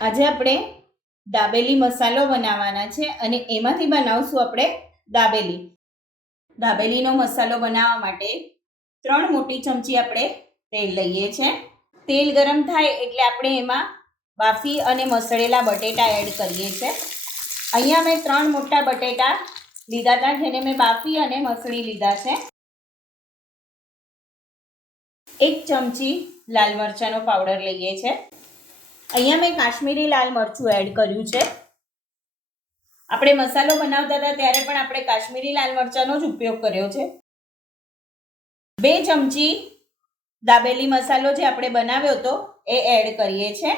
આજે આપણે દાબેલી મસાલો બનાવવાના છે અને એમાંથી બનાવશું આપણે દાબેલી. દાબેલીનો મસાલો બનાવવા માટે 3 મોટી ચમચી આપણે તેલ લઈએ છે. તેલ ગરમ થાય એટલે આપણે એમાં બાફી અને મસળેલા બટેટા એડ કરીએ છીએ. અહીંયા મેં 3 મોટા બટેટા લીધા હતા, જેને મેં બાફી અને મસળી લીધા છે. 1 ચમચી લાલ મરચાંનો પાવડર લઈએ છે. અહીંયા મેં કાશ્મીરી લાલ મરચું એડ કર્યું છે. આપણે મસાલો બનાવતા હતા ત્યારે પણ આપણે કાશ્મીરી લાલ મરચાંનો જ ઉપયોગ કર્યો છે. 2 ચમચી દાબેલી મસાલો જે આપણે બનાવ્યો હતો એ એડ કરીએ છીએ.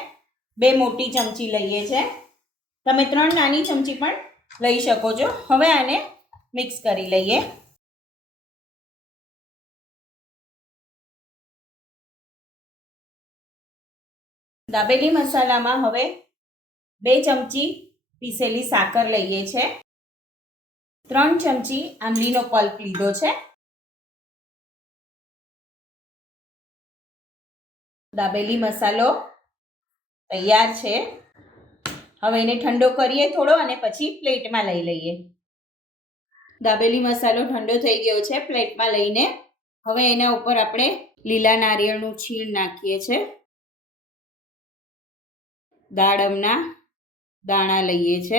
2 મોટી ચમચી લઈએ છે. તમે 3 નાની ચમચી પણ લઈ શકો છો. હવે આને મિક્સ કરી લઈએ. દાબેલી મસાલામાં હવે 2 ચમચી પીસેલી સાકર લઈએ છે. 3 ચમચી આંબલીનો પલ્પ લીધો છે. દાબેલી મસાલો તૈયાર છે. હવે એને ઠંડો કરીએ થોડો અને પછી પ્લેટમાં લઈ લઈએ. દાબેલી મસાલો ઠંડો થઈ ગયો છે. પ્લેટમાં લઈને હવે એના ઉપર આપણે લીલા નારિયેળનું છીણ નાખીએ છીએ. દાડમના દાણા લઈએ છે.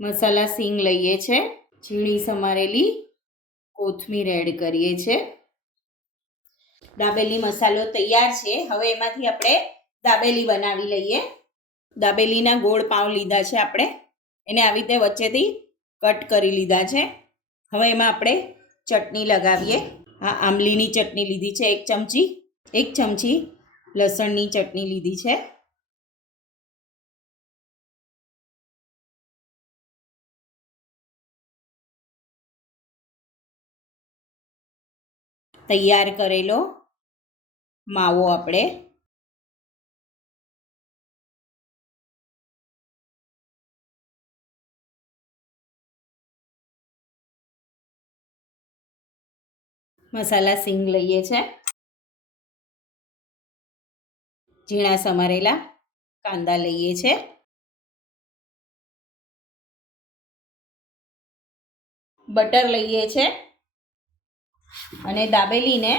મસાલા સિંગ લઈએ છે. ઝીણી સમારેલી કોથમીર એડ કરીએ છે. દાબેલી મસાલો તૈયાર છે. હવે એમાંથી આપણે દાબેલી બનાવી લઈએ. દાબેલીના ગોળ પાઉં લીધા છે આપણે. એને આવી રીતે વચ્ચેથી કટ કરી લીધા છે. હવે એમાં આપણે ચટણી લગાવીએ. આ આંબલીની ચટણી લીધી છે 1 ચમચી. 1 ચમચી લસણની ચટણી લીધી છે. તૈયાર કરેલો માવો આપણે મસાલા સિંગ લઈએ છે. ઝીણા સમારેલા કાંદા લઈએ છે. બટર લઈએ છે અને દાબેલીને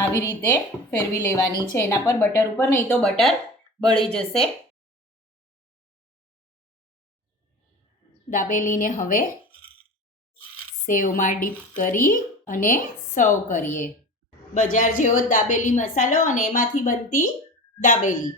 આવી રીતે ફેરવી લેવાની છે એના પર, બટર ઉપર, નહીં તો બટર બળી જશે. દાબેલીને હવે સેવમાં ડીપ કરી અને સર્વ કરીએ. બજાર જેવો દાબેલી મસાલો અને એમાંથી બનતી દાબેલી.